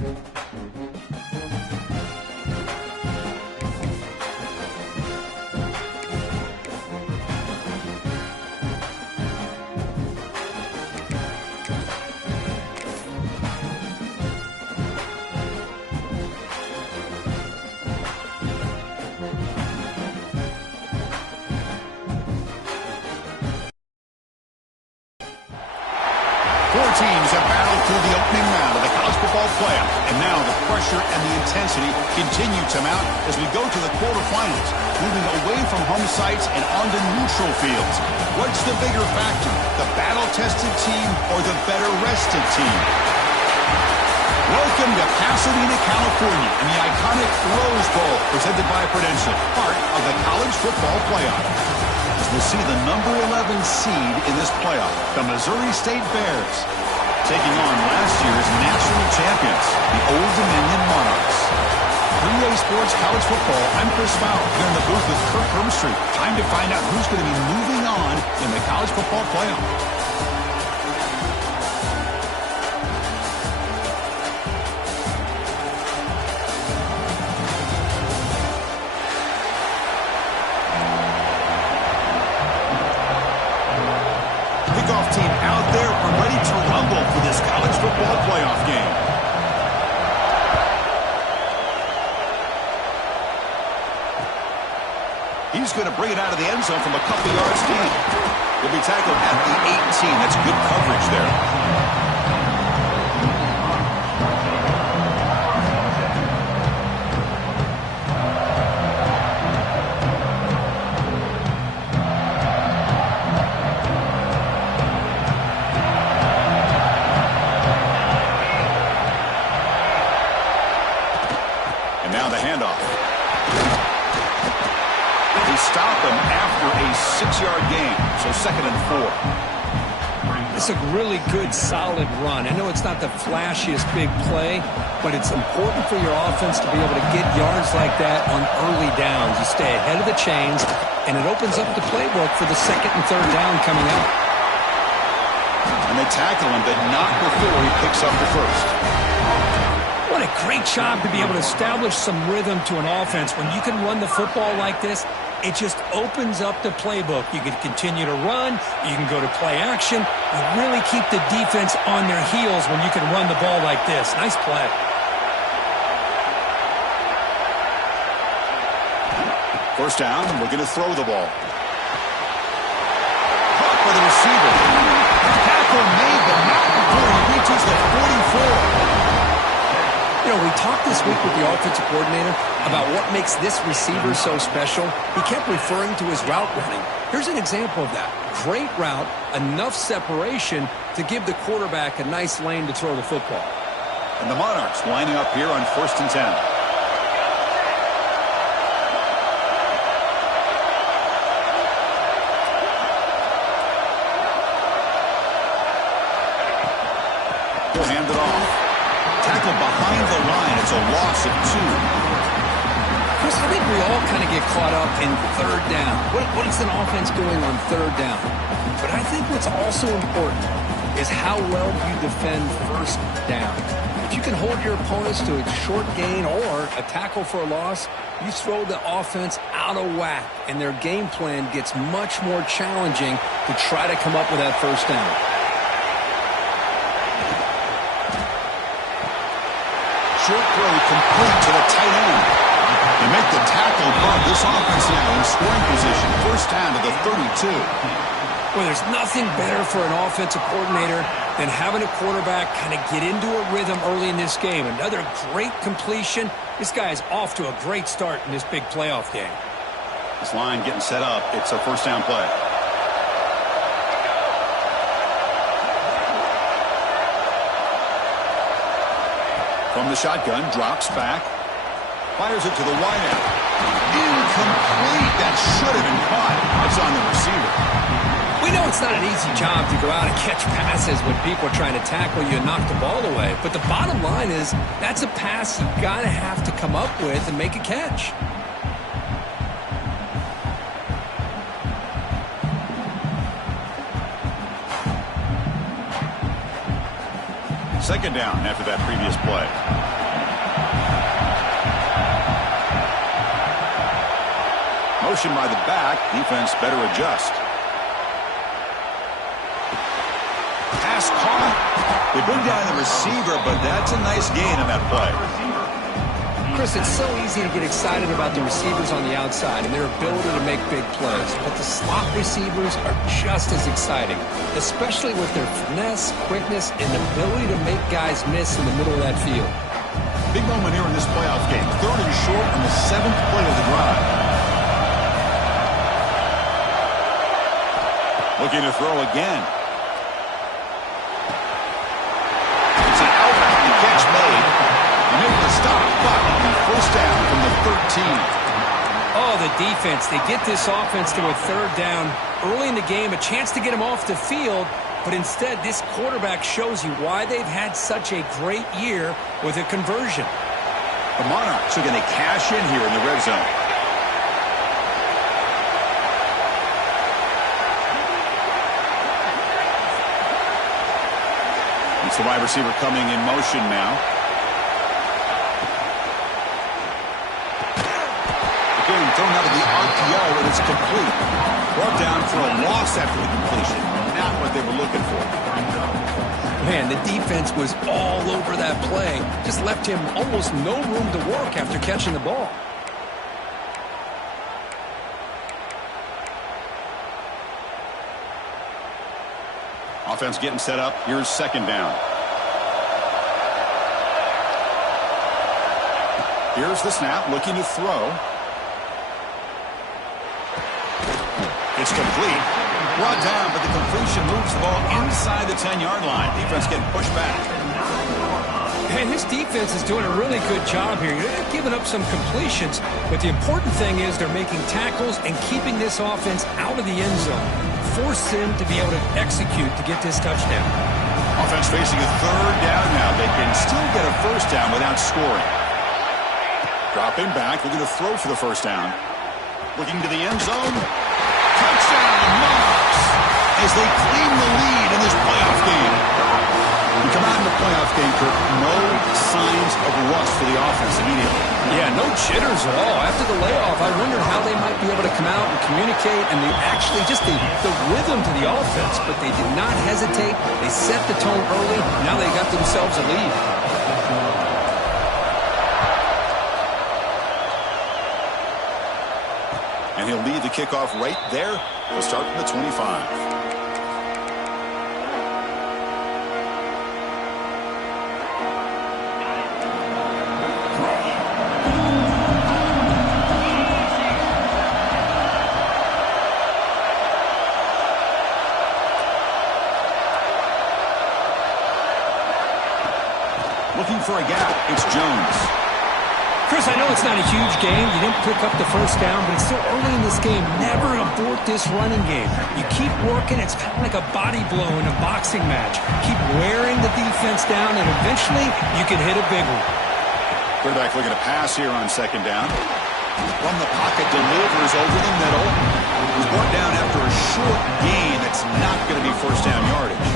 Four teams have battled through the opening round of the college football playoff, and now the pressure and the intensity continue to mount as we go to the quarterfinals, moving away from home sites and onto neutral fields. What's the bigger factor, the battle-tested team or the better-rested team? Welcome to Pasadena, California, and the iconic Rose Bowl, presented by Prudential, part of the college football playoff. We'll see the number 11 seed in this playoff, the Missouri State Bears, taking on last year's national champions, the Old Dominion Monarchs. 3A Sports College Football, I'm Chris Fowler, here in the booth with Kirk Hermstreet. Time to find out who's going to be moving on in the college football playoff. Team out there and ready to rumble for this college football playoff game. He's going to bring it out of the end zone from a couple yards deep. He'll be tackled at the 18. That's good coverage there. Now the handoff. They stop him after a 6-yard gain, so 2nd and 4. It's a really good, solid run. I know it's not the flashiest big play, but it's important for your offense to be able to get yards like that on early downs. You stay ahead of the chains, and it opens up the playbook for the 2nd and 3rd down coming up. And they tackle him, but not before he picks up the first. What a great job to be able to establish some rhythm to an offense. When you can run the football like this, it just opens up the playbook. You can continue to run. You can go to play action. You really keep the defense on their heels when you can run the ball like this. Nice play. First down, and we're going to throw the ball. Caught by the receiver. Tackle made, but not before he reaches the 44. You know, we talked this week with the offensive coordinator about what makes this receiver so special. He kept referring to his route running. Here's an example of that. Great route, enough separation to give the quarterback a nice lane to throw the football. And the Monarchs lining up here on 1st and 10. He'll hand it off. Tackled behind the line. It's a loss of 2. Chris, I think we all kind of get caught up in 3rd down. What is an offense doing on 3rd down? But I think what's also important is how well you defend 1st down. If you can hold your opponents to a short gain or a tackle for a loss, you throw the offense out of whack, and their game plan gets much more challenging to try to come up with that 1st down. Short throw complete to the tight end. They make the tackle, but this offense now in scoring position. 1st down to the 32. Well, there's nothing better for an offensive coordinator than having a quarterback kind of get into a rhythm early in this game. Another great completion. This guy is off to a great start in this big playoff game. This line getting set up. It's a 1st down play. From the shotgun, drops back, fires it to the wideout. Incomplete. That should have been caught. It's on the receiver. We know it's not an easy job to go out and catch passes when people are trying to tackle you and knock the ball away. But the bottom line is that's a pass you got to have to come up with and make a catch. second down after that previous play. Motion by the back. Defense better adjust. Pass caught. They bring down the receiver, but that's a nice gain on that play. Chris, it's so easy to get excited about the receivers on the outside and their ability to make big plays, but the slot receivers are just as exciting, especially with their finesse, quickness, and ability to make guys miss in the middle of that field. Big moment here in this playoff game. 3rd and short on the 7th play of the drive. Looking to throw again. It's an out-of-bounds catch made. He made the stop, but first down from the 13. Oh, the defense. They get this offense to a 3rd down early in the game, a chance to get him off the field, but instead this quarterback shows you why they've had such a great year with a conversion. The Monarchs are going to cash in here in the red zone. It's the wide receiver coming in motion now. Again, thrown out of the RPO, and it's complete. Brought down for a loss after the completion. Not what they were looking for. Man, the defense was all over that play. Just left him almost no room to work after catching the ball. Offense getting set up. Here's second down. Here's the snap, looking to throw. It's complete. Brought down, but the completion moves the ball inside the 10-yard line. Defense getting pushed back. And his defense is doing a really good job here. They're giving up some completions, but the important thing is they're making tackles and keeping this offense out of the end zone. Force them to be able to execute to get this touchdown. Offense facing a 3rd down now. They can still get a first down without scoring. Dropping back, looking to throw for the first down. Looking to the end zone. Touchdown, Monarchs, as they claim the lead in this playoff game. We come out in the playoff game, Kirk, no signs of rust for the offense immediately. Yeah, no jitters at all. After the layoff, I wondered how they might be able to come out and communicate and the rhythm to the offense, but they did not hesitate. They set the tone early. Now they got themselves a lead. And he'll lead the kickoff right there. He'll start from the 25. Looking for a gap, it's Jones. Chris, I know it's not a huge game. You didn't pick up the first down, but it's still early in this game. Never abort this running game. You keep working. It's kind of like a body blow in a boxing match. Keep wearing the defense down, and eventually you can hit a big one. Quarterback looking to pass here on second down. From the pocket, delivers over the middle. He's brought down after a short gain. That's not going to be first down yardage.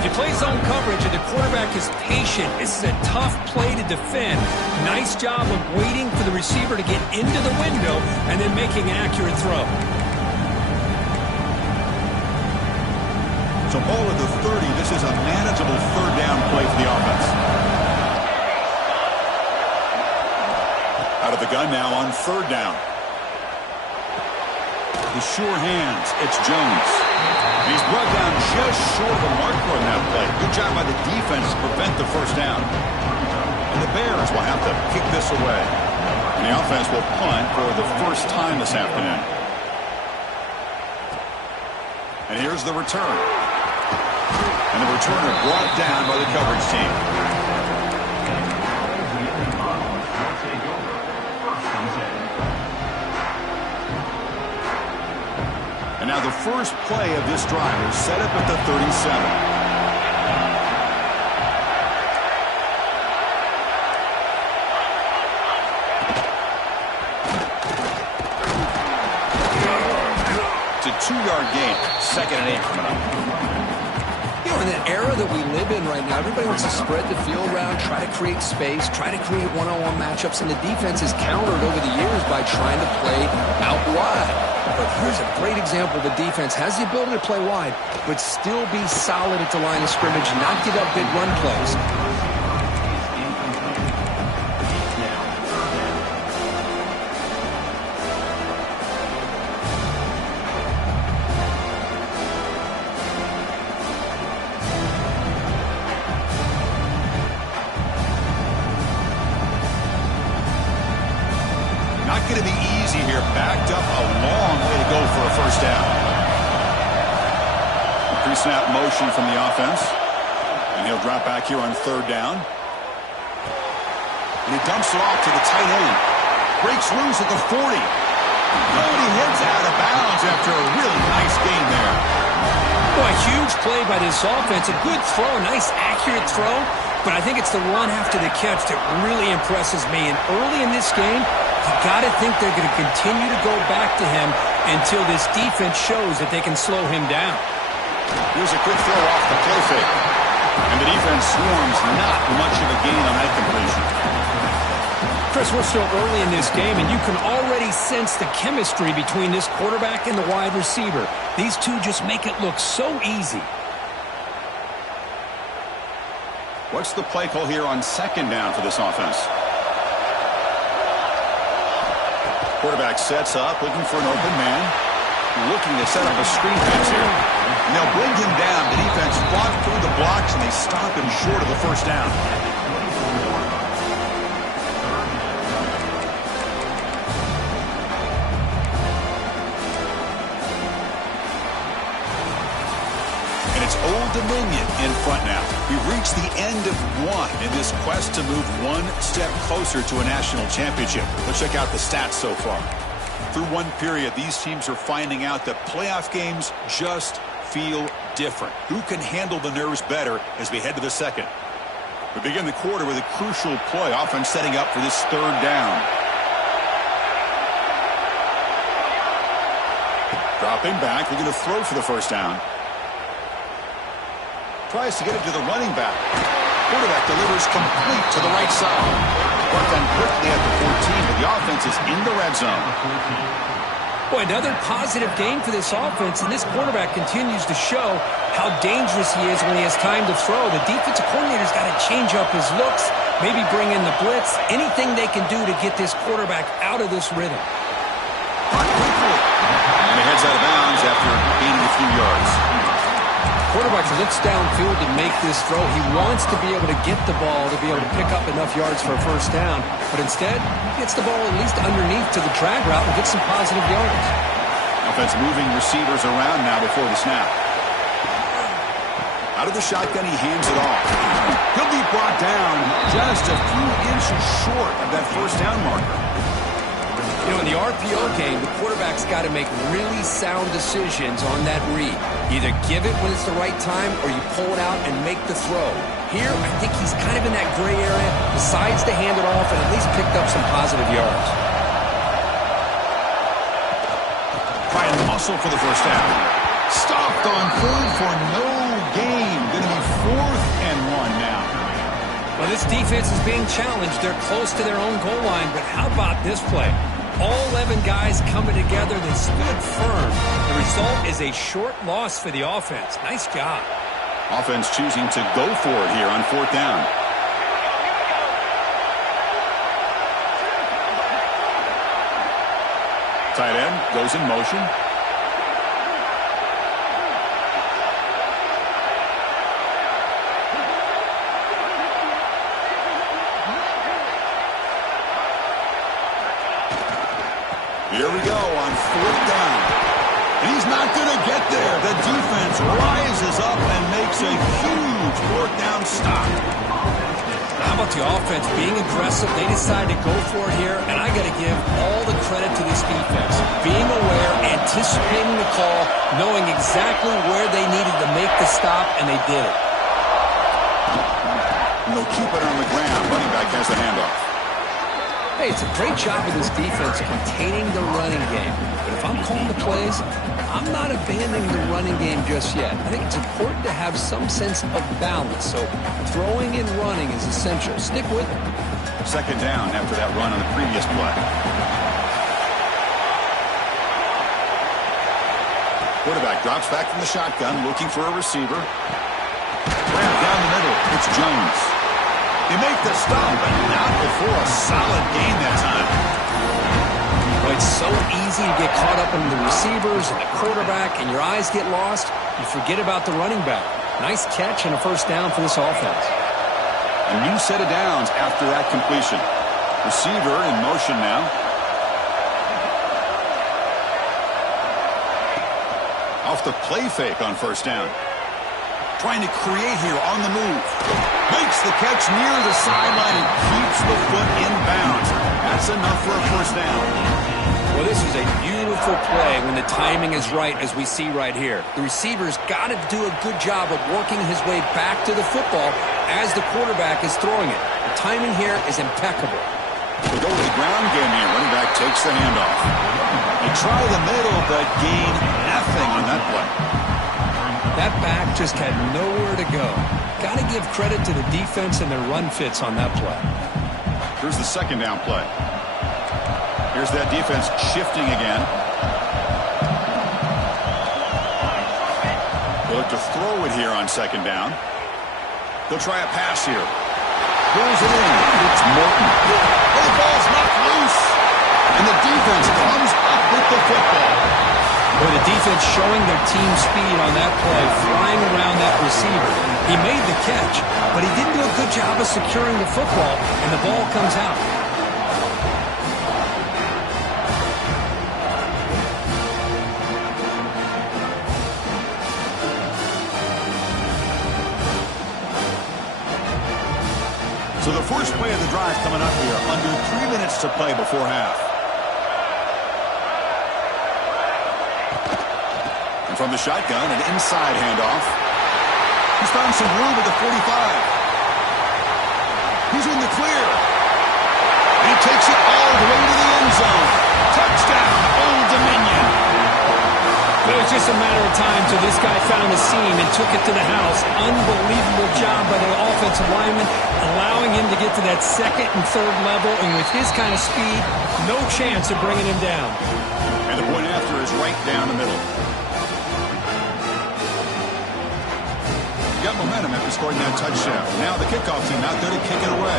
If you play zone coverage and the quarterback is patient, this is a tough play to defend. Nice job of waiting for the receiver to get into the window and then making an accurate throw. So ball at the 30. This is a manageable 3rd down play for the offense. Out of the gun now on 3rd down. With sure hands, it's Jones. And he's brought down just short of the marker on that play. Good job by the defense to prevent the first down. And the Bears will have to kick this away. And the offense will punt for the first time this afternoon. And here's the return. And the returner brought down by the coverage team. And now the first play of this drive is set up at the 37. It's a 2-yard gain. 2nd and 8 coming up. You know, in the era that we live in right now, everybody wants to spread the field around, try to create space, try to create one-on-one matchups, and the defense is countered over the years by trying to play out wide. But here's a great example. The defense has the ability to play wide, but still be solid at the line of scrimmage, not give up big run plays. Going to be easy here. Backed up a long way to go for a first down. Pre-snap motion from the offense. And he'll drop back here on third down. And he dumps it off to the tight end. Breaks loose at the 40. Oh, and he heads out of bounds after a really nice gain there. Boy, a huge play by this offense. A good throw, a nice accurate throw. But I think it's the run after the catch that really impresses me. And early in this game, you got to think they're going to continue to go back to him until this defense shows that they can slow him down. Here's a quick throw off the play fake. And the defense swarms not much of a gain on that completion. Chris, we're still early in this game, and you can already sense the chemistry between this quarterback and the wide receiver. These two just make it look so easy. What's the play call here on second down for this offense? Quarterback sets up, looking for an open man. Looking to set up a screen pass here. And they'll bring him down. The defense fought through the blocks, and they stop him short of the first down. And it's Old Dominion in front now. We've reached the end of one in this quest to move one step closer to a national championship. Let's check out the stats so far. Through one period, these teams are finding out that playoff games just feel different. Who can handle the nerves better as we head to the second? We begin the quarter with a crucial play, offense setting up for this third down. Dropping back, looking to throw for the first down. Tries to get it to the running back. Quarterback delivers complete to the right side. Worked on quickly at the 14, but the offense is in the red zone. Boy, another positive game for this offense, and this quarterback continues to show how dangerous he is when he has time to throw. The defensive coordinator's got to change up his looks, maybe bring in the blitz, anything they can do to get this quarterback out of this rhythm. And he heads out of bounds after gaining a few yards. Quarterback looks downfield to make this throw. He wants to be able to get the ball to be able to pick up enough yards for a first down. But instead, he gets the ball at least underneath to the drag route and gets some positive yards. Offense moving receivers around now before the snap. Out of the shotgun, he hands it off. He'll be brought down just a few inches short of that first down marker. You know, in the RPO game, the quarterback's got to make really sound decisions on that read. Either give it when it's the right time or you pull it out and make the throw. Here, I think he's kind of in that gray area, decides to hand it off and at least picked up some positive yards. Try and muscle for the first down. Stopped on third for no gain. Going to be 4th and 1 now. Well, this defense is being challenged. They're close to their own goal line, but how about this play? All 11 guys coming together. They stood firm. The result is a short loss for the offense. Nice job. Offense choosing to go for it here on 4th down. Tight end goes in motion. Here we go on 4th down. And he's not going to get there. The defense rises up and makes a huge 4th down stop. How about the offense being aggressive? They decided to go for it here, and I got to give all the credit to this defense. Being aware, anticipating the call, knowing exactly where they needed to make the stop, and they did it. And they'll keep it on the ground. Running back has the handoff. Hey, it's a great job of this defense containing the running game. But if I'm calling the plays, I'm not abandoning the running game just yet. I think it's important to have some sense of balance. So throwing and running is essential. Stick with it. Second down after that run on the previous play. Quarterback drops back from the shotgun, looking for a receiver. Grab down the middle. It's Jones. They make the stop, but not before a solid gain that time. Well, it's so easy to get caught up in the receivers and the quarterback, and your eyes get lost. You forget about the running back. Nice catch and a first down for this offense. A new set of downs after that completion. Receiver in motion now. Off the play fake on first down. Trying to create here on the move. Makes the catch near the sideline and keeps the foot in bounds. That's enough for a first down. Well, this is a beautiful play when the timing is right, as we see right here. The receiver's got to do a good job of working his way back to the football as the quarterback is throwing it. The timing here is impeccable. They go with the ground game here. Running back takes the handoff. They try the middle, but gain nothing on that play. That back just had nowhere to go. Got to give credit to the defense and their run fits on that play. Here's the second down play. Here's that defense shifting again. They'll look to throw it here on second down. They'll try a pass here. Pulls it in. It's Morton. Oh, the ball's knocked loose. And the defense comes up with the football. Boy, the defense showing their team speed on that play, flying around that receiver. He made the catch, but he didn't do a good job of securing the football, and the ball comes out. So the first play of the drive coming up here, under 3 minutes to play before half. And from the shotgun, an inside handoff. He's found some room at the 45. He's in the clear. And he takes it all the way to the end zone. Touchdown, Old Dominion. It was just a matter of time till this guy found the seam and took it to the house. Unbelievable job by the offensive lineman, allowing him to get to that second and third level. And with his kind of speed, no chance of bringing him down. And the point after is right down the middle. Got momentum after scoring that touchdown. Now the kickoff team out there to kick it away.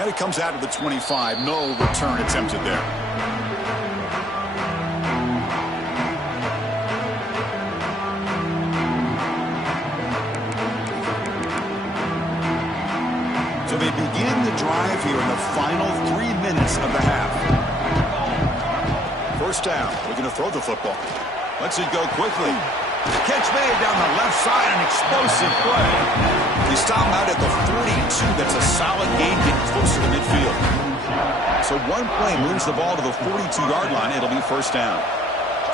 And it comes out of the 25. No return attempted there. So they begin the drive here in the final 3 minutes of the half. First down. We're going to throw the football. Lets it go quickly. Catch made down the left side. An explosive play. They stop him out at the 42. That's a solid gain, getting closer to midfield. So one play moves the ball to the 42-yard line. It'll be first down.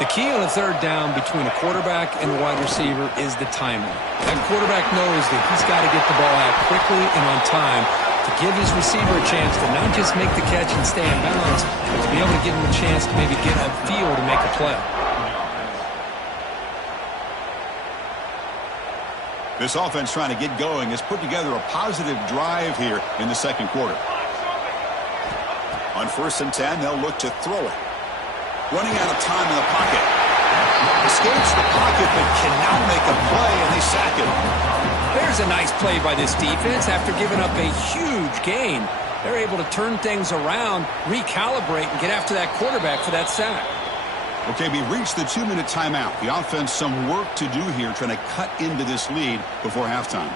The key on a third down between a quarterback and a wide receiver is the timing. That quarterback knows that he's got to get the ball out quickly and on time to give his receiver a chance to not just make the catch and stay in bounds, but to be able to give him a chance to maybe get upfield to make a play. This offense trying to get going has put together a positive drive here in the second quarter. On 1st and 10, they'll look to throw it. Running out of time in the pocket. Escapes the pocket, but cannot make a play, and they sack him. There's a nice play by this defense after giving up a huge gain. They're able to turn things around, recalibrate, and get after that quarterback for that sack. Okay, we reached the 2-minute timeout. The offense some work to do here, trying to cut into this lead before halftime.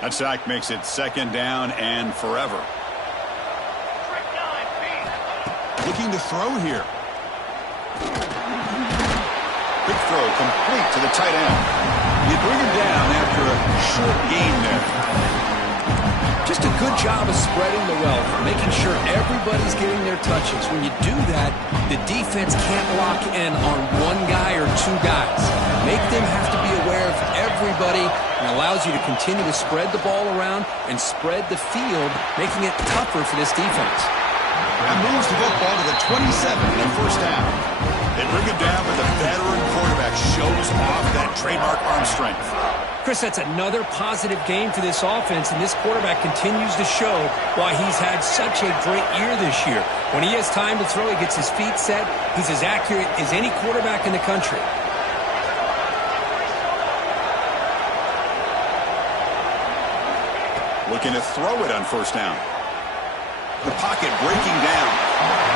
That sack makes it second down and forever. Looking to throw here. Quick throw complete to the tight end. You bring him down after a short gain there. Just a good job of spreading the wealth, making sure everybody's getting their touches. When you do that, the defense can't lock in on one guy or two guys. Make them have to be aware of everybody, and allows you to continue to spread the ball around and spread the field, making it tougher for this defense. That moves the football to the 27 and first down. They bring it down, but the veteran quarterback shows off that trademark arm strength. Chris, that's another positive game for this offense, and this quarterback continues to show why he's had such a great year this year. When he has time to throw, he gets his feet set. He's as accurate as any quarterback in the country. Looking to throw it on first down. The pocket breaking down.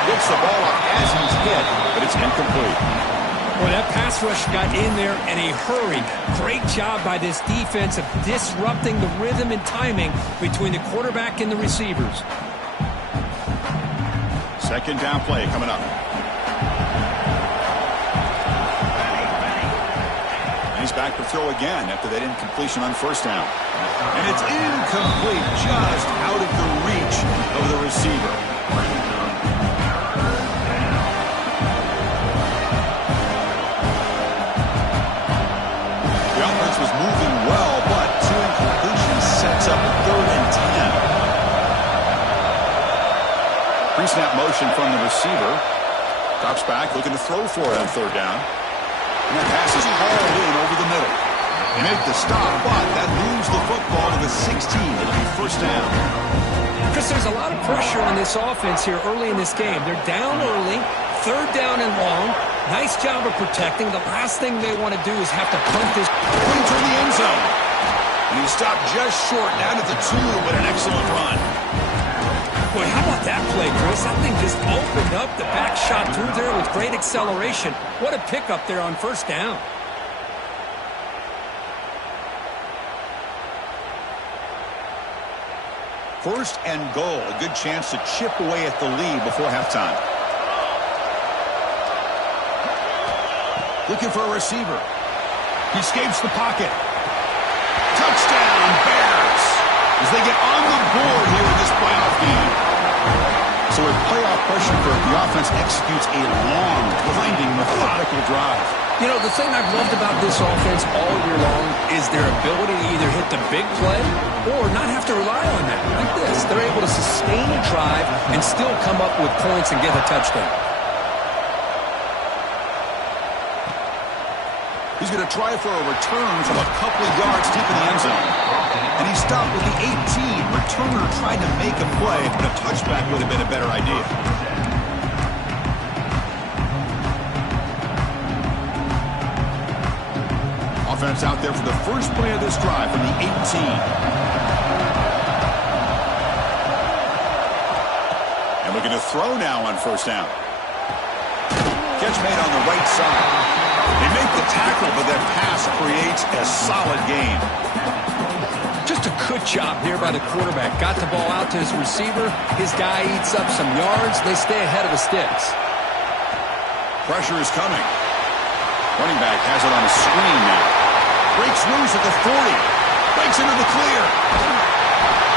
Gets the ball up as he's hit, but it's incomplete. Well, that pass rush got in there in a hurry. Great job by this defense of disrupting the rhythm and timing between the quarterback and the receivers. Second down play coming up. And he's back to throw again after that incompletion on first down. And it's incomplete, just out of the reach of the receiver. Was moving well, but two incompletions sets up 3rd and 10. Pre-snap motion from the receiver. Drops back, looking to throw for it on 3rd down. And that pass is hauled in over the middle. They make the stop, but that moves the football to the 16. It'll be first down. Chris, there's a lot of pressure on this offense here early in this game. They're down early, 3rd down and long. Nice job of protecting. The last thing they want to do is have to punt this into the end zone. And he stopped just short, down at the 2, but an excellent run. Boy, how about that play, Chris? That thing just opened up. The back shot through there with great acceleration. What a pickup there on first down. First and goal. A good chance to chip away at the lead before halftime. Looking for a receiver. He escapes the pocket. Touchdown, Bears! As they get on the board here in this playoff game. So with playoff pressure, the offense executes a long, winding, methodical drive. You know, the thing I've loved about this offense all year long is their ability to either hit the big play or not have to rely on that. Like this, they're able to sustain a drive and still come up with points and get a touchdown. He's going to try for a return from a couple of yards deep in the end zone. And he stopped with the 18. Returner tried to make a play, but a touchback would have been a better idea. Offense out there for the first play of this drive from the 18. And looking to throw now on first down. Catch made on the right side. They make the tackle, but that pass creates a solid gain. Just a good job here by the quarterback. Got the ball out to his receiver. His guy eats up some yards. They stay ahead of the sticks. Pressure is coming. Running back has it on a screen now. Breaks loose at the 40. Breaks into the clear.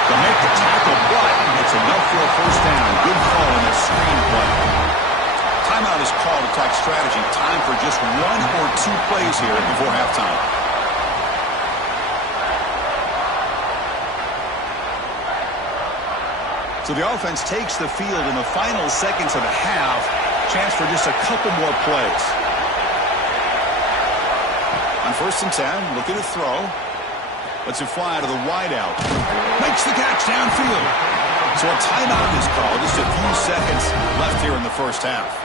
To make the tackle, but it's enough for a first down. Good call in this screen play. Timeout is called to talk strategy. Time for just 1 or 2 plays here before halftime. So the offense takes the field in the final seconds of the half. Chance for just a couple more plays. On first and 10, looking to throw. Lets it fly to the wideout. Makes the catch downfield. So a timeout is called. Just a few seconds left here in the first half.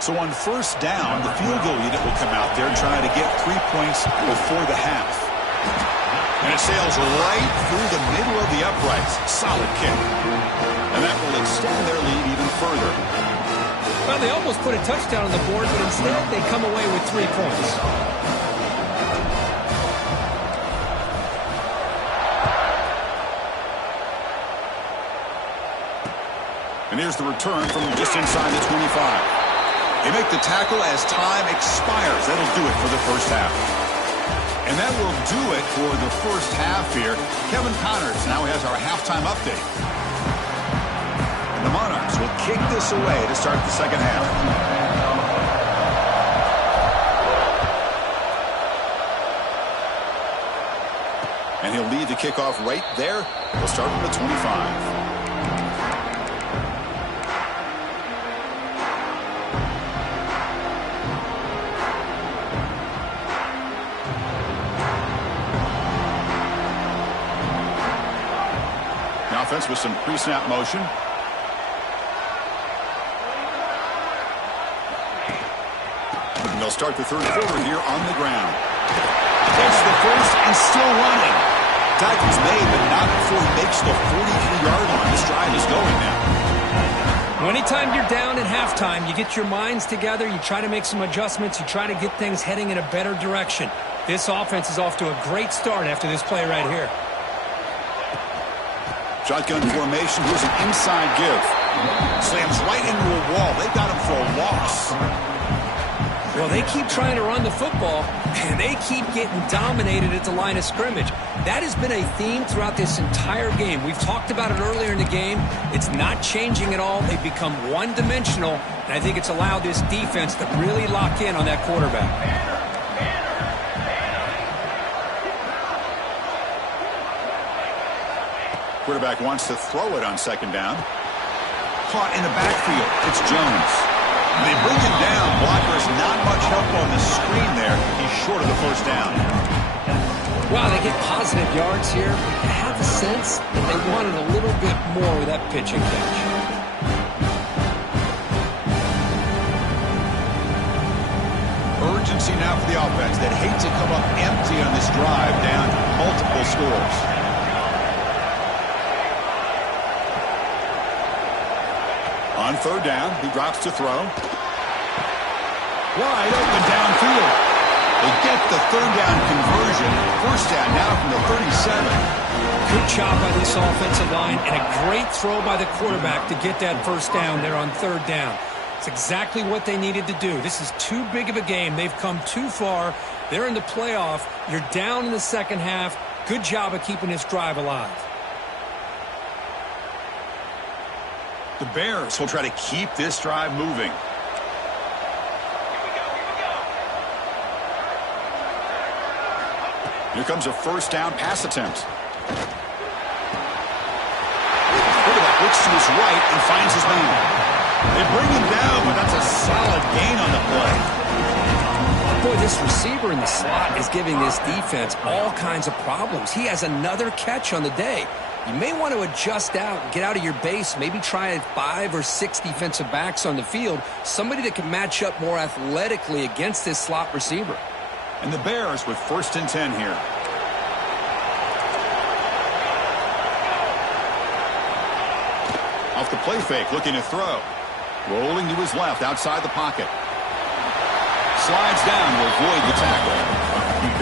So on first down, the field goal unit will come out there trying to get 3 points before the half. And it sails right through the middle of the uprights. Solid kick. And that will extend their lead even further. Well, they almost put a touchdown on the board, but instead they come away with 3 points. And here's the return from just inside the 25. They make the tackle as time expires. That'll do it for the first half. And that will do it for the first half here. Kevin Connors now has our halftime update. And the Monarchs will kick this away to start the second half. And he'll lead the kickoff right there. He'll start from the 25. Offense with some pre-snap motion. And they'll start the third quarter here on the ground. Takes the first and still running. Tackle's made, but not before he makes the 43-yard line. This drive is going now. Anytime you're down at halftime, you get your minds together, you try to make some adjustments, you try to get things heading in a better direction. This offense is off to a great start after this play right here. Shotgun formation. Here's an inside give. Slams right into a wall. They got him for a loss. Well, they keep trying to run the football, and they keep getting dominated at the line of scrimmage. That has been a theme throughout this entire game. We've talked about it earlier in the game. It's not changing at all. They've become one-dimensional, and I think it's allowed this defense to really lock in on that quarterback. Quarterback wants to throw it on second down. Caught in the backfield. It's Jones. They bring him down. Blocker's not much help on the screen there. He's short of the first down. Wow, they get positive yards here. I have the sense that they wanted a little bit more with that pitching catch. Urgency now for the offense that hate to come up empty on this drive down multiple scores. On third down, he drops to throw. Wide open downfield. They get the third down conversion. First down now from the 37. Good job by this offensive line and a great throw by the quarterback to get that first down there on third down. It's exactly what they needed to do. This is too big of a game. They've come too far. They're in the playoff. You're down in the second half. Good job of keeping this drive alive. The Bears will try to keep this drive moving. Here comes a first down pass attempt. Quarterback looks to his right and finds his man. They bring him down, but that's a solid gain on the play. Boy, this receiver in the slot is giving this defense all kinds of problems. He has another catch on the day. You may want to adjust out, get out of your base, maybe try 5 or 6 defensive backs on the field, somebody that can match up more athletically against this slot receiver. And the Bears with first and 10 here. Off the play fake, looking to throw. Rolling to his left, outside the pocket. Slides down to avoid the tackle.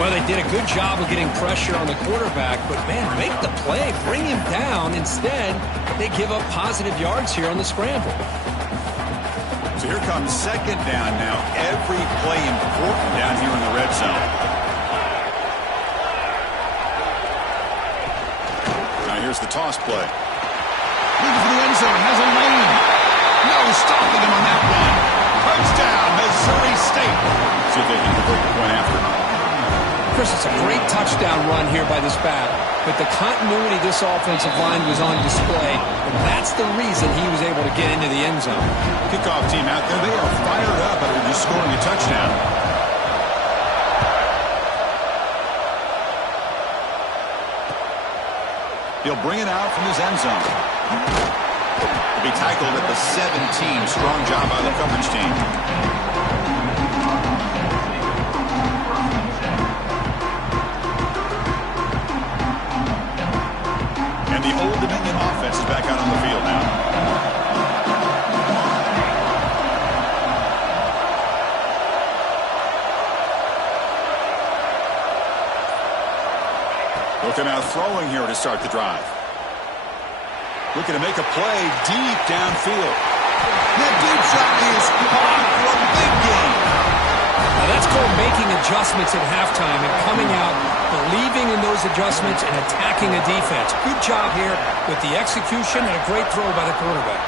Well, they did a good job of getting pressure on the quarterback, but, man, make the play, bring him down. Instead, they give up positive yards here on the scramble. So here comes second down now. Every play important down here in the red zone. Now here's the toss play. Looking for the end zone, has a lane. No stopping him on that one. Touchdown, Missouri State. See if they can convert the point after. Chris, it's a great touchdown run here by this back, but the continuity of this offensive line was on display, and that's the reason he was able to get into the end zone. Kickoff team out there, they are fired up after just scoring a touchdown. He'll bring it out from his end zone. He'll be tackled at the 17. Strong job by the coverage team. And the Old Dominion offense is back out on the field now. They'll come out throwing here to start the drive. Looking to make a play deep downfield. The deep shot is caught for a big gain. Now that's called making adjustments at halftime and coming out, believing in those adjustments and attacking a defense. Good job here with the execution and a great throw by the quarterback.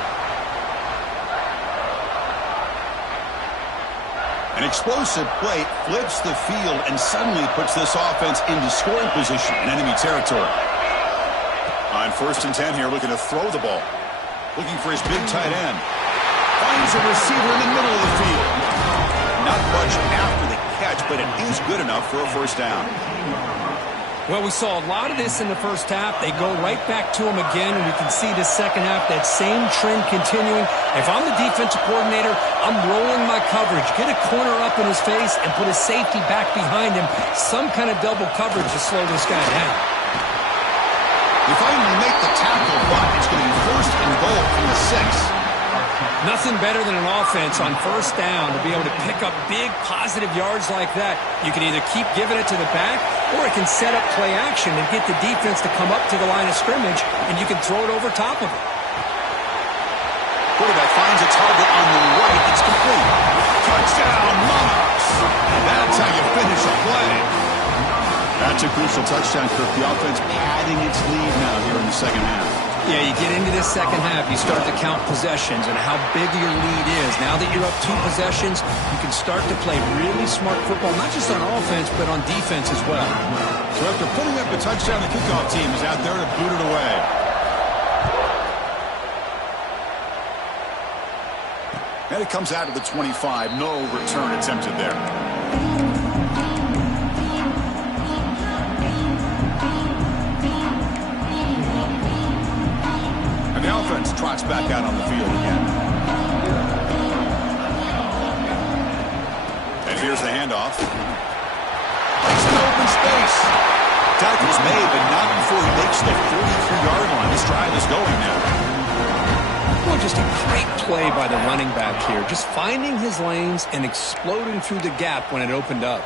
An explosive play flips the field and suddenly puts this offense into scoring position in enemy territory. On 1st and 10 here, looking to throw the ball. Looking for his big tight end. Finds a receiver in the middle of the field. Not much after the catch, but it is good enough for a first down. Well, we saw a lot of this in the first half. They go right back to him again, and we can see the second half, that same trend continuing. If I'm the defensive coordinator, I'm rolling my coverage. Get a corner up in his face and put a safety back behind him. Some kind of double coverage to slow this guy down. They finally make the tackle, but it's going to be 1st and goal from the 6. Nothing better than an offense on 1st down to be able to pick up big positive yards like that. You can either keep giving it to the back, or it can set up play action and get the defense to come up to the line of scrimmage, and you can throw it over top of it. Quarterback finds a target on the right. It's complete. Touchdown, Monarchs! And that's how you finish a play. That's a crucial touchdown, Kirk. The offense padding its lead now here in the second half. Yeah, you get into this second half, you start to count possessions and how big your lead is. Now that you're up 2 possessions, you can start to play really smart football, not just on offense, but on defense as well. So after putting up a touchdown, the kickoff team is out there to boot it away. And it comes out of the 25. No return attempted there. And the offense trots back out on the field again. And here's the handoff. Placed in open space. Tackle's made, but not before he makes the 43-yard line. This drive is going now. Well, just a great play by the running back here. Just finding his lanes and exploding through the gap when it opened up.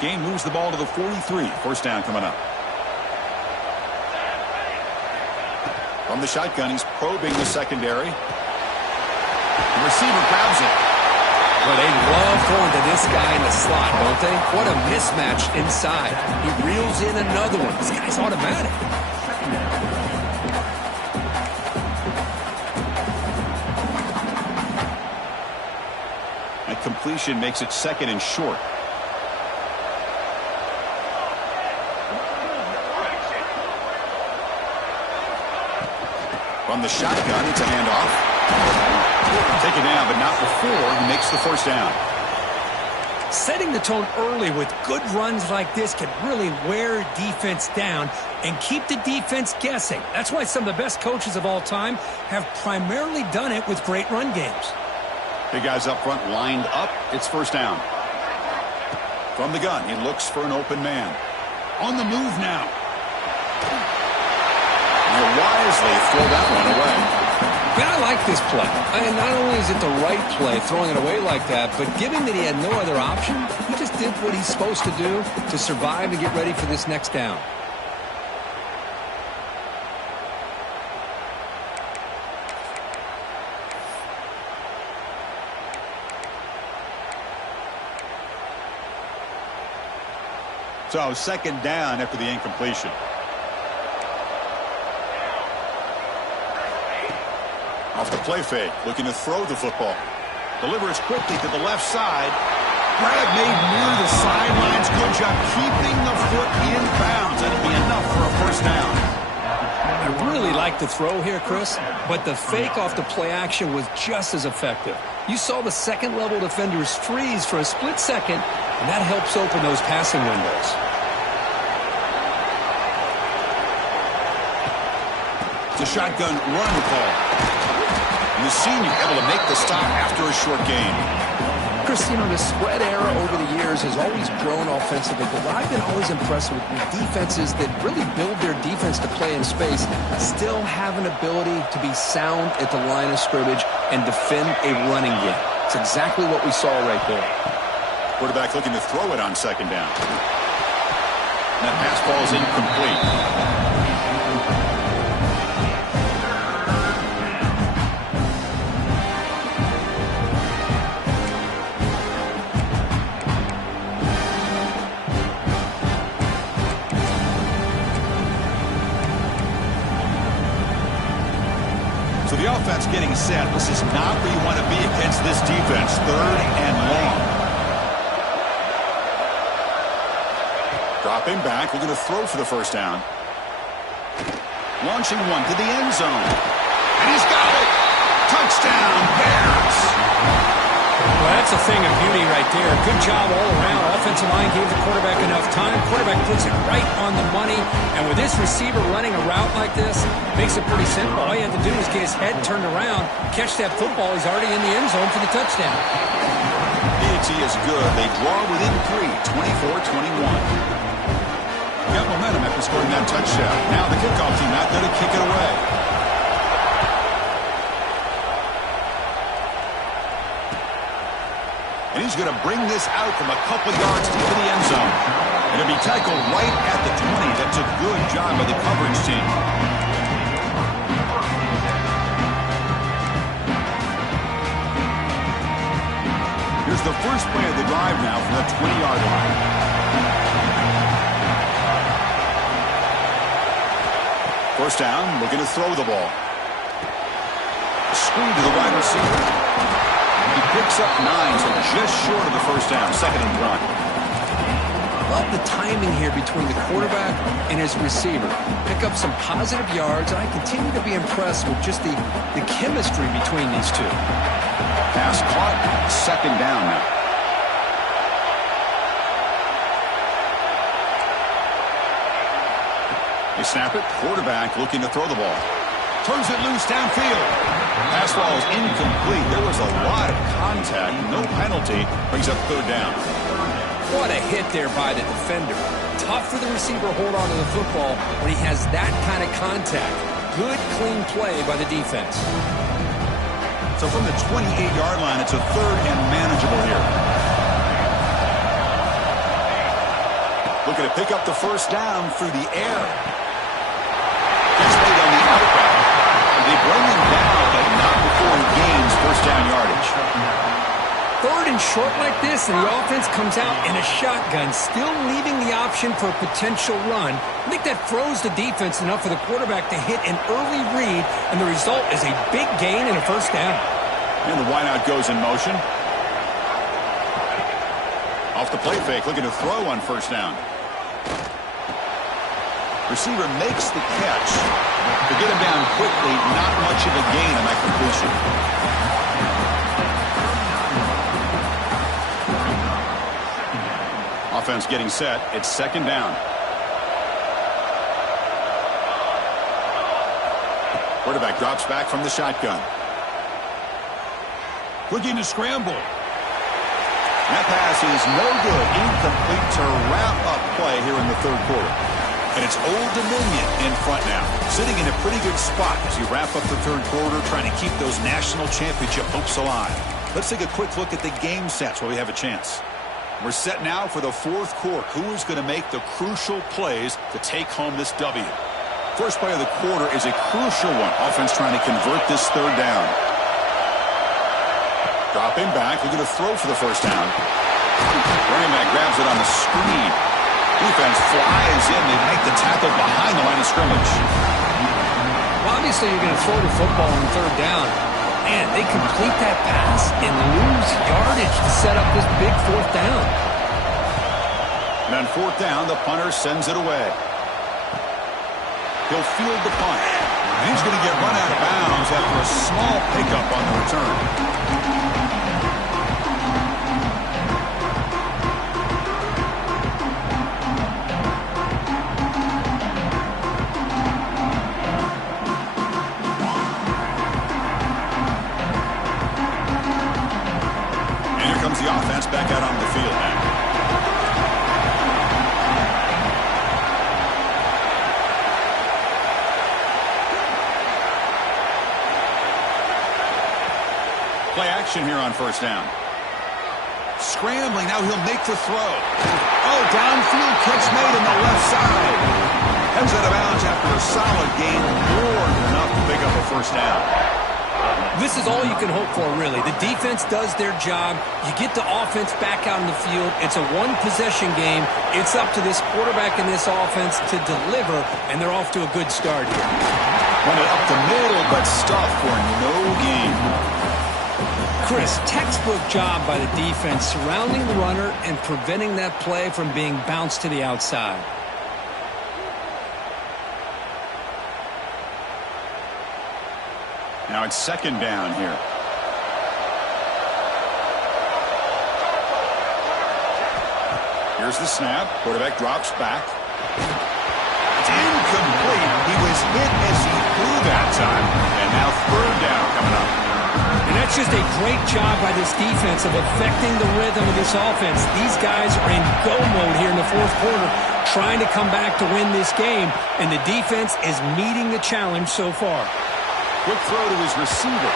Game moves the ball to the 43. 1st down coming up. From the shotgun, he's probing the secondary. The receiver grabs it. Well, they love going to this guy in the slot, don't they? What a mismatch inside. He reels in another one. This guy's automatic. That completion makes it 2nd and short. From the shotgun, it's a handoff. Taken down, but not before he makes the 1st down. Setting the tone early with good runs like this can really wear defense down and keep the defense guessing. That's why some of the best coaches of all time have primarily done it with great run games. Big guys up front lined up. It's 1st down. From the gun, he looks for an open man. On the move now. He'll wisely throw that one away. Man, I like this play. And not only is it the right play, throwing it away like that, but given that he had no other option, he just did what he's supposed to do to survive and get ready for this next down. So 2nd down after the incompletion. Off the play fake, looking to throw the football. Delivers quickly to the left side. Grab made near the sidelines. Good job keeping the foot in bounds. That'll be enough for a 1st down. I really like the throw here, Chris, but the fake off the play action was just as effective. You saw the second-level defenders freeze for a split second, and that helps open those passing windows. It's a shotgun run call. And the senior able to make the stop after a short gain. Chris, you know, the spread era over the years has always grown offensively, but what I've been always impressed with defenses that really build their defense to play in space still have an ability to be sound at the line of scrimmage and defend a running game. It's exactly what we saw right there. Quarterback looking to throw it on 2nd down. And that pass ball is incomplete. The offense getting set. This is not where you want to be against this defense. 3rd and long. Dropping back, looking to throw for the first down. Launching one to the end zone. And he's got it. Touchdown, Bears. Well, that's a thing of beauty right there. Good job all around. Offensive line gave the quarterback enough time. Quarterback puts it right on the money. And with this receiver running a route like this, makes it pretty simple. All you have to do is get his head turned around, catch that football. He's already in the end zone for the touchdown. PAT is good. They draw within 3, 24-21. Got momentum after scoring that touchdown. Now the kickoff team out there to kick it away. And he's going to bring this out from a couple yards deep in the end zone. It'll be tackled right at the 20. That's a good job by the coverage team. Here's the first play of the drive now from the 20-yard line. First down, looking to throw the ball. Screen to the wide receiver. He picks up 9, so just short of the first down. 2nd and 1. Love the timing here between the quarterback and his receiver. Pick up some positive yards, and I continue to be impressed with just the chemistry between these two. Pass caught, 2nd down now. They snap it. Quarterback looking to throw the ball. Turns it loose downfield. Pass ball is incomplete. There was a lot of contact. No penalty. Brings up 3rd down. What a hit there by the defender. Tough for the receiver to hold on to the football when he has that kind of contact. Good, clean play by the defense. So from the 28-yard line, it's a 3rd and manageable here. Looking to pick up the first down through the air. Gets made on the outback. They bring him down, but not before he gains first down yardage. 3rd and short like this, and the offense comes out in a shotgun, still leaving the option for a potential run. I think that throws the defense enough for the quarterback to hit an early read, and the result is a big gain and a first down. And the wideout goes in motion. Off the play fake, looking to throw on first down. Receiver makes the catch. To get him down quickly, not much of a gain on that completion. Offense getting set. It's 2nd down. Quarterback drops back from the shotgun. Looking to scramble. That pass is no good. Incomplete to wrap up play here in the 3rd quarter. And it's Old Dominion in front now, sitting in a pretty good spot as you wrap up the 3rd quarter, trying to keep those national championship hopes alive. Let's take a quick look at the game sets while we have a chance. We're set now for the 4th quarter. Who is going to make the crucial plays to take home this W? First play of the quarter is a crucial one. Offense trying to convert this 3rd down. Dropping back, looking to throw for the first down. Running back grabs it on the screen. Defense flies in. They make the tackle behind the line of scrimmage. Well, obviously, you're going to throw the football on 3rd down. Man, they complete that pass and lose yardage to set up this big 4th down. And on 4th down, the punter sends it away. He'll field the punt. And he's going to get run out of bounds after a small pickup on the return. The offense back out on the field now. Play action here on first down. Scrambling, now he'll make the throw. Oh, downfield catch made on the left side. Heads out of bounds after a solid gain, more than enough to pick up a first down. This is all you can hope for, really. The defense does their job. You get the offense back out in the field. It's a one-possession game. It's up to this quarterback and this offense to deliver, and they're off to a good start here. Run it up the middle, but stuffed for no gain. Chris, textbook job by the defense surrounding the runner and preventing that play from being bounced to the outside. Now it's second down here. Here's the snap. Quarterback drops back. It's incomplete. He was hit as he threw that time. And now third down coming up. And that's just a great job by this defense of affecting the rhythm of this offense. These guys are in go mode here in the fourth quarter, trying to come back to win this game, and the defense is meeting the challenge so far. Quick throw to his receiver.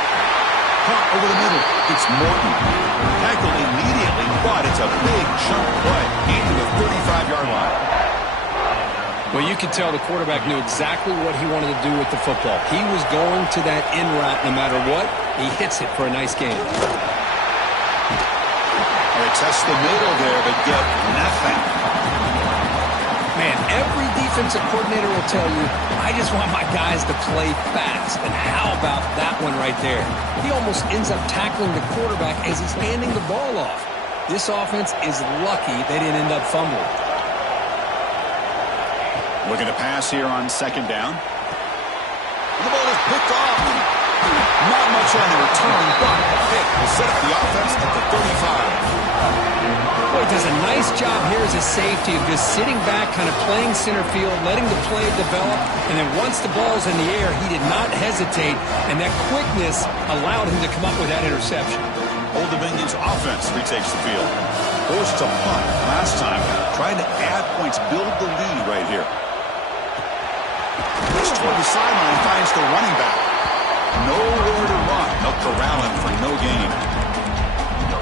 Caught over the middle. It's Morton. Tackled immediately, but it's a big chunk play. Into the 35-yard line. Well, you could tell the quarterback knew exactly what he wanted to do with the football. He was going to that in route no matter what. He hits it for a nice game. They test the middle there, but get nothing. Man, every defensive coordinator will tell you, I just want my guys to play fast. And how about that one right there? He almost ends up tackling the quarterback as he's handing the ball off. This offense is lucky they didn't end up fumbling. Looking to pass here on second down. The ball is picked off. Not much on the return, but a pick will set up the offense at the 35. Boy, does a nice job here as a safety of just sitting back, kind of playing center field, letting the play develop, and then once the ball's in the air, he did not hesitate, and that quickness allowed him to come up with that interception. Old Dominion's offense retakes the field. Forced to punt last time, trying to add points, build the lead right here. Push toward the sideline, finds the running back. Nowhere to run. They'll corral him for no gain.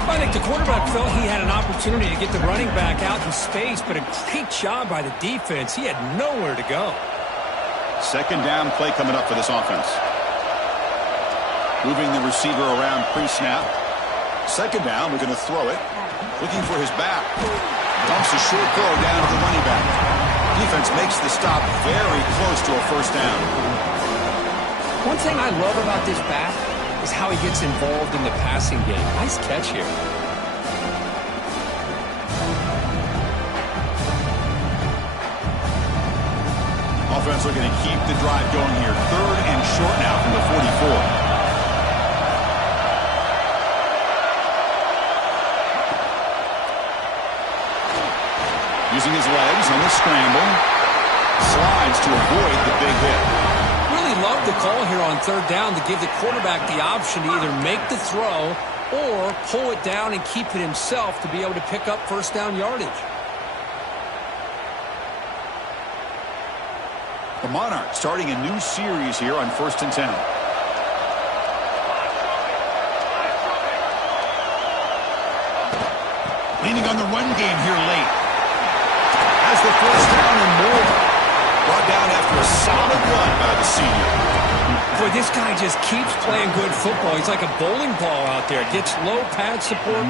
I think the quarterback felt he had an opportunity to get the running back out in space, but a great job by the defense. He had nowhere to go. Second down play coming up for this offense. Moving the receiver around pre-snap. Second down, we're going to throw it. Looking for his back. Dumps a short throw down to the running back. Defense makes the stop very close to a first down. One thing I love about this back is how he gets involved in the passing game. Nice catch here. Offense looking to keep the drive going here. Third and short now from the 44. Using his legs on the scramble. Slides to avoid the big hit. Really love the call here on third down to give the quarterback the option to either make the throw or pull it down and keep it himself to be able to pick up first down yardage. The Monarchs starting a new series here on 1st and 10. Leaning on the run game here late. Has the first down and more. Brought down after a solid run by the senior. Boy, this guy just keeps playing good football. He's like a bowling ball out there. Gets low pad support,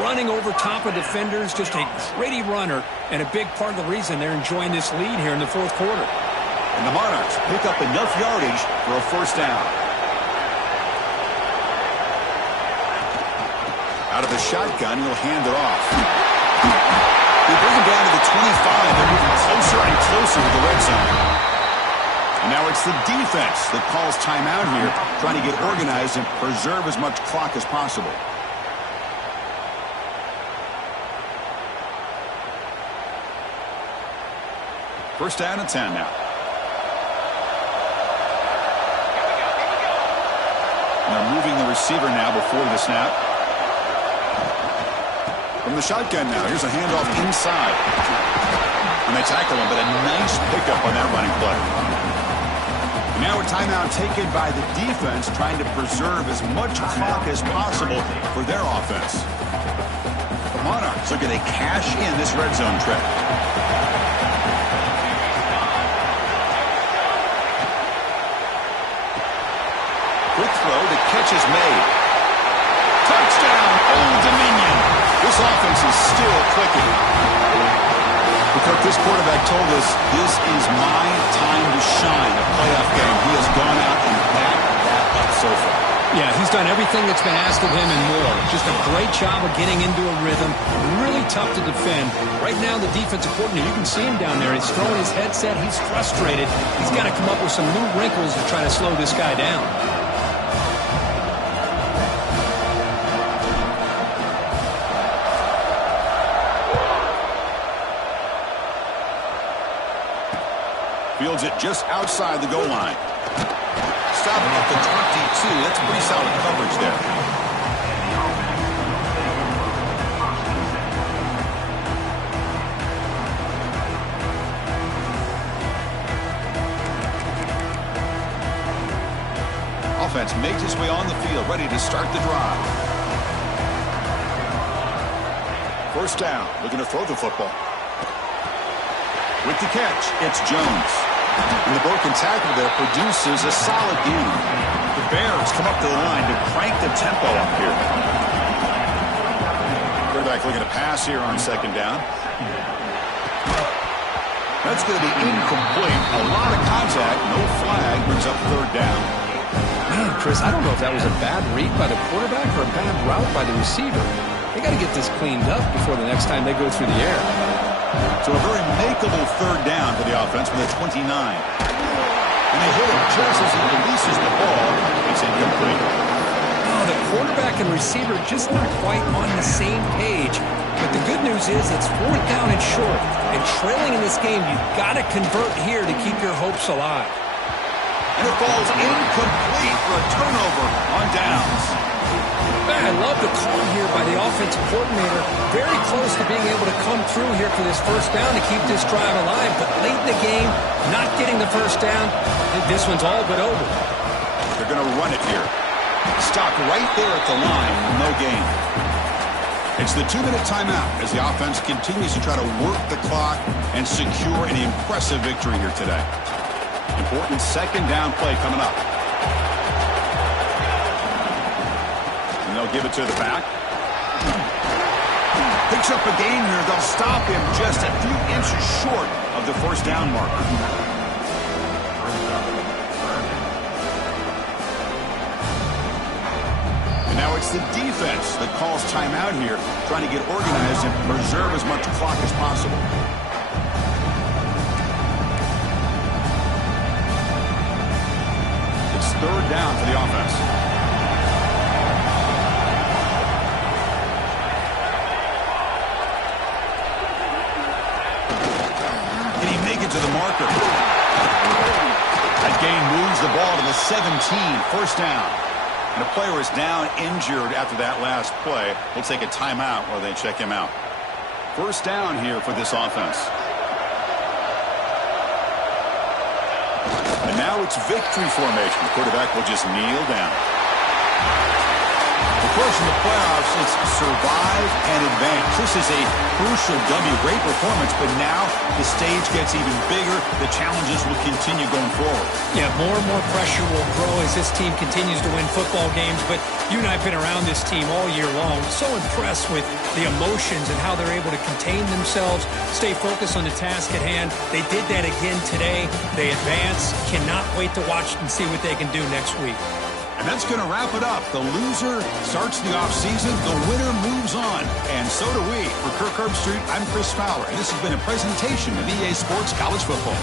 running over top of defenders. Just a gritty runner, and a big part of the reason they're enjoying this lead here in the fourth quarter. And the Monarchs pick up enough yardage for a first down. Out of the shotgun, he'll hand it off. They bring him down to the 25. They're moving closer and closer to the red zone. And now it's the defense that calls timeout here, trying to get organized and preserve as much clock as possible. First down and 10 now. And they're moving the receiver now before the snap. From the shotgun now, here's a handoff inside. And they tackle him, but a nice pickup on that running play. And now a timeout taken by the defense, trying to preserve as much clock as possible for their offense. The Monarchs looking to cash in this red zone trip. Quick throw, the catch is made. Touchdown, Old Dominion. This offense is still clicking. The Cook, this quarterback told us this is my time to shine, a playoff game. He has gone out and backed that up so far. Yeah, he's done everything that's been asked of him and more. Just a great job of getting into a rhythm. Really tough to defend. Right now, the defensive coordinator, you can see him down there. He's throwing his headset. He's frustrated. He's got to come up with some new wrinkles to try to slow this guy down. Fields it just outside the goal line. Stopping at the 22. That's pretty solid coverage there. Offense makes its way on the field, ready to start the drive. First down, looking to throw the football. With the catch, it's Jones. And the broken tackle there produces a solid gain. The Bears come up to the line to crank the tempo up here. Quarterback looking to pass here on second down. That's going to be incomplete. A lot of contact, no flag, brings up third down. Man, Chris, I don't know if that was a bad read by the quarterback or a bad route by the receiver. They got to get this cleaned up before the next time they go through the air. So a very makeable third down for the offense with a 29. And they hit it just as he releases the ball. It's incomplete. Oh, the quarterback and receiver just not quite on the same page. But the good news is it's fourth down and short. And trailing in this game, you've got to convert here to keep your hopes alive. And it falls incomplete for a turnover on downs. Man, I love the call here by the offensive coordinator. Very close to being able to come through here for this first down to keep this drive alive. But late in the game, not getting the first down, this one's all but over. They're going to run it here. Stopped right there at the line. No gain. It's the 2-minute timeout as the offense continues to try to work the clock and secure an impressive victory here today. Important second down play coming up. And they'll give it to the back. Picks up a gain here. They'll stop him just a few inches short of the first down marker. And now it's the defense that calls timeout here, trying to get organized and preserve as much clock as possible. It's third down for the offense. Can he make it to the marker? That gain moves the ball to the 17, first down. And the player is down injured after that last play. We'll take a timeout while they check him out. First down here for this offense. And now it's victory formation. The quarterback will just kneel down. The course in the playoffs is survive and advance. This is a crucial W. Great performance, but now the stage gets even bigger. The challenges will continue going forward. Yeah, more and more pressure will grow as this team continues to win football games. But you and I have been around this team all year long. So impressed with the emotions and how they're able to contain themselves, stay focused on the task at hand. They did that again today. They advance. Cannot wait to watch and see what they can do next week. And that's going to wrap it up. The loser starts the offseason. The winner moves on. And so do we. For Kirk Herbstreit, I'm Chris Fowler. And this has been a presentation of EA Sports College Football.